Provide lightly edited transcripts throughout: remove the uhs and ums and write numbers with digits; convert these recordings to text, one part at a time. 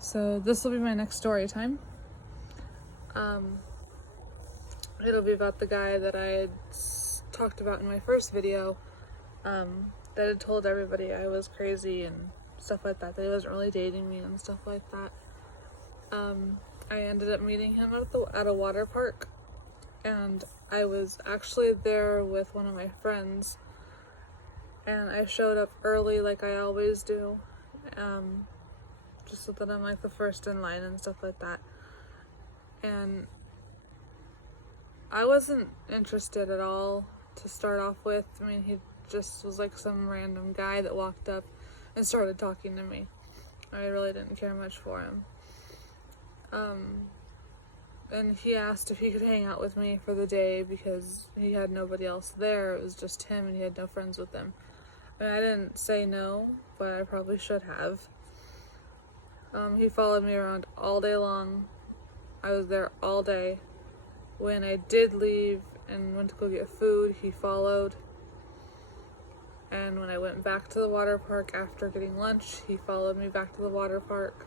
So this will be my next story time. It'll be about the guy that I had talked about in my first video, that had told everybody I was crazy and stuff like that he wasn't really dating me and stuff like that. I ended up meeting him at a water park, and I was actually there with one of my friends, and I showed up early like I always do, just so that I'm like the first in line and stuff like that. And I wasn't interested at all to start off with. I mean, he just was like some random guy that walked up and started talking to me. I really didn't care much for him. And he asked if he could hang out with me for the day because he had nobody else there. It was just him and he had no friends with him. And I didn't say no, but I probably should have. He followed me around all day long. I was there all day. When I did leave and went to go get food, he followed. And when I went back to the water park after getting lunch, he followed me back to the water park.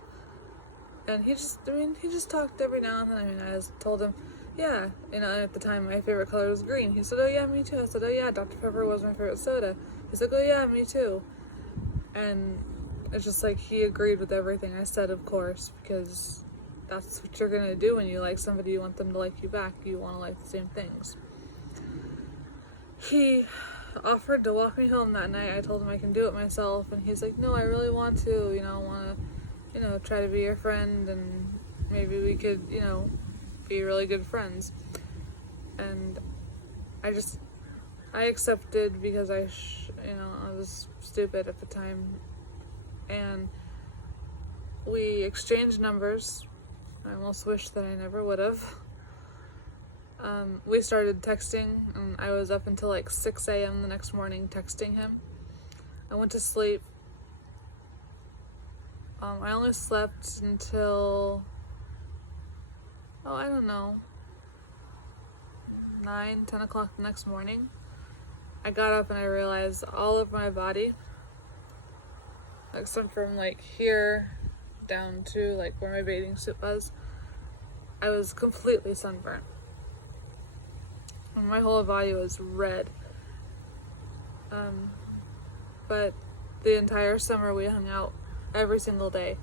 And he just talked every now and then. I mean, I just told him, yeah, at the time my favorite color was green. He said, oh yeah, me too. I said, oh yeah, Dr. Pepper was my favorite soda. He said, oh yeah, me too. And it's just like he agreed with everything I said, of course, because that's what you're gonna do when you like somebody. You want them to like you back. You want to like the same things. He offered to walk me home that night. I told him I can do it myself, and he's like, no, I really want to. I want to, try to be your friend, and maybe we could, be really good friends. And I accepted because I was stupid at the time, and we exchanged numbers. I almost wish that I never would have. We started texting, and I was up until like 6 a.m. the next morning texting him. I went to sleep. I only slept until, I don't know, 9, 10 o'clock the next morning. I got up and I realized all of my body, except from like here down to like where my bathing suit was, I was completely sunburnt. And my whole body was red. But the entire summer we hung out every single day.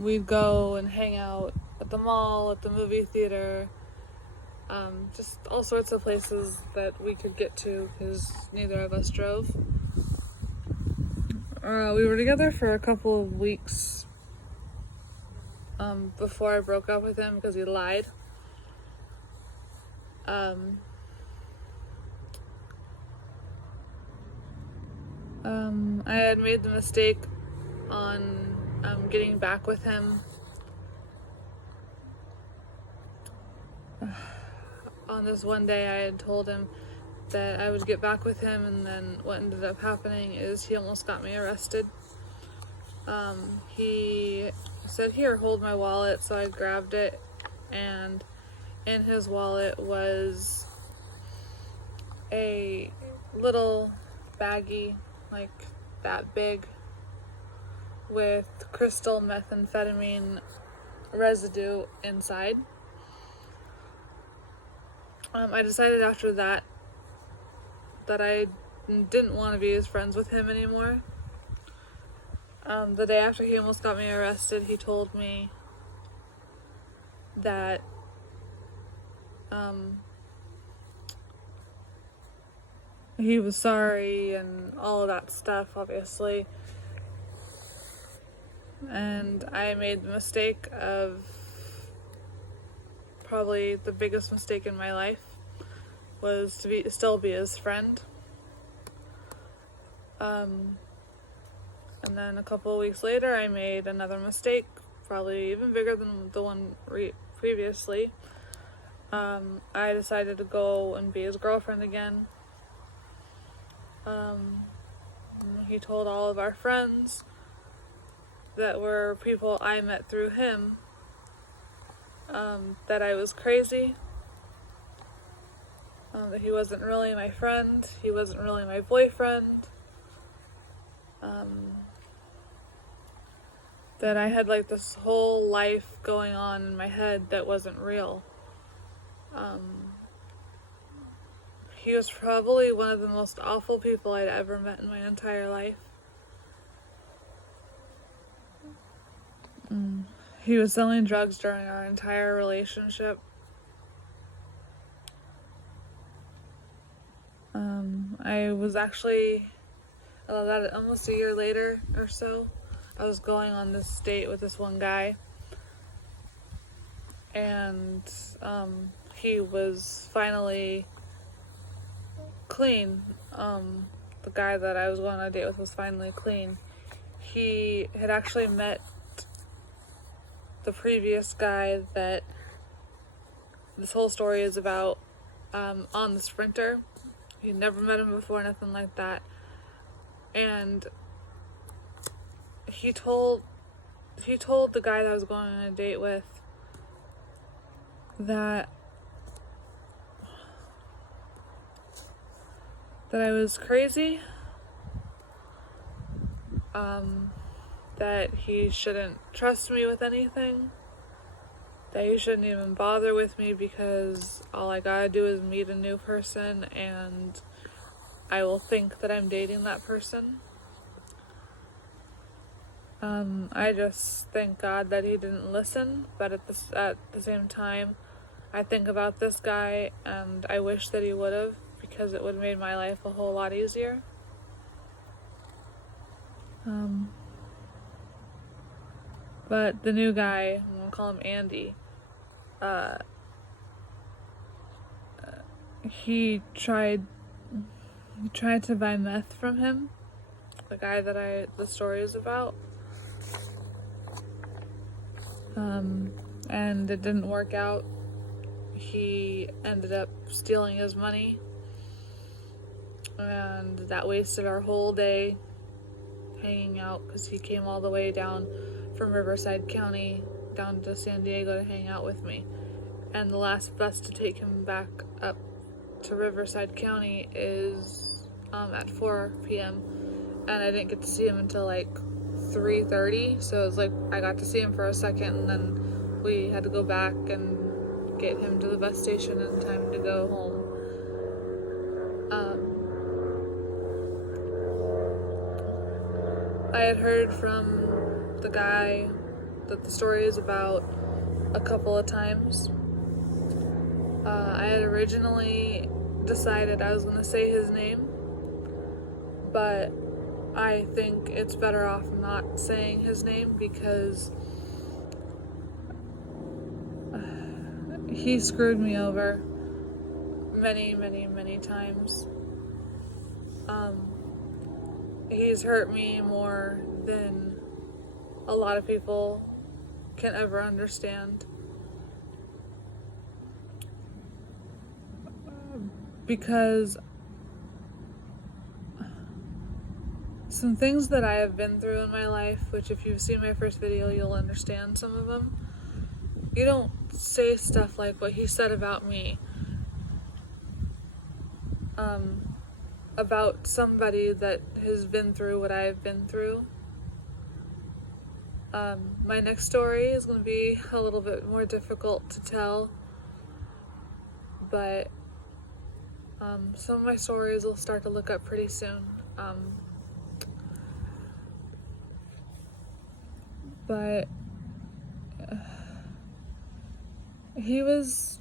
We'd go and hang out at the mall, at the movie theater, just all sorts of places that we could get to because neither of us drove. We were together for a couple of weeks before I broke up with him because he lied. I had made the mistake on getting back with him on this one day. I had told him that I would get back with him, and then what ended up happening is he almost got me arrested. He said, here, hold my wallet, so I grabbed it, and in his wallet was a little baggie, like that big, with crystal methamphetamine residue inside. I decided after that I didn't want to be as friends with him anymore. The day after he almost got me arrested, he told me that he was sorry and all of that stuff, obviously. And I made the mistake of probably the biggest mistake in my life, was to still be his friend. And then a couple of weeks later, I made another mistake, probably even bigger than the one previously. I decided to go and be his girlfriend again. He told all of our friends that were people I met through him, that I was crazy, that he wasn't really my friend, he wasn't really my boyfriend, that I had like this whole life going on in my head that wasn't real. He was probably one of the most awful people I'd ever met in my entire life. He was selling drugs during our entire relationship. I was actually, about almost a year later or so, I was going on this date with this one guy, and he was finally clean. The guy that I was going on a date with was finally clean. He had actually met the previous guy that this whole story is about on the Sprinter. He'd never met him before, nothing like that. And he told the guy that I was going on a date with that I was crazy, that he shouldn't trust me with anything, that he shouldn't even bother with me because all I gotta do is meet a new person and I will think that I'm dating that person. I just thank God that he didn't listen, but at the same time, I think about this guy and I wish that he would have, because it would have made my life a whole lot easier. But the new guy, I'm gonna call him Andy, he tried to buy meth from him, the guy that the story is about. And it didn't work out. He ended up stealing his money, and that wasted our whole day hanging out, because he came all the way down from Riverside County down to San Diego to hang out with me. And the last bus to take him back up to Riverside County is at 4 p.m. and I didn't get to see him until like 3:30, so it was like I got to see him for a second and then we had to go back and get him to the bus station in time to go home. I had heard from the guy that the story is about a couple of times. I had originally decided I was going to say his name, but I think it's better off not saying his name because he screwed me over many, many, many times. He's hurt me more than a lot of people can ever understand. Because some things that I have been through in my life, which if you've seen my first video, you'll understand some of them. You don't say stuff like what he said about me, about somebody that has been through what I've been through. My next story is going to be a little bit more difficult to tell, but some of my stories will start to look up pretty soon. But he was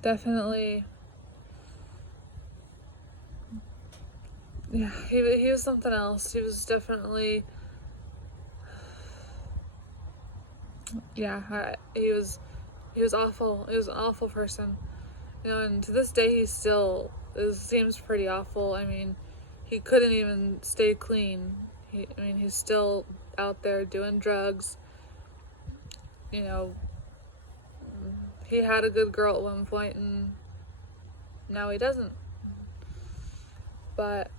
definitely, yeah, he was something else. He was definitely, yeah, he was awful. He was an awful person. You know, and to this day he still seems pretty awful. I mean, he couldn't even stay clean. He's still out there doing drugs. You know, he had a good girl at one point and now he doesn't. But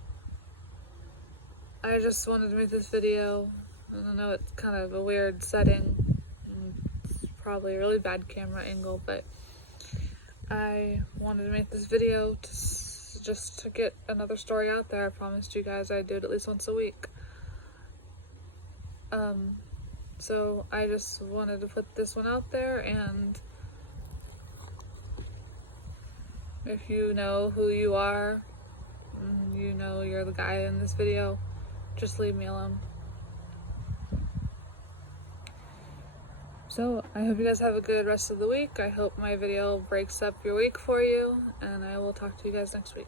I just wanted to make this video. I know it's kind of a weird setting. It's probably a really bad camera angle, but I wanted to make this video just to get another story out there. I promised you guys I'd do it at least once a week. So I just wanted to put this one out there, and if you know who you are, you know you're the guy in this video, just leave me alone. So I hope you guys have a good rest of the week. I hope my video breaks up your week for you, and I will talk to you guys next week.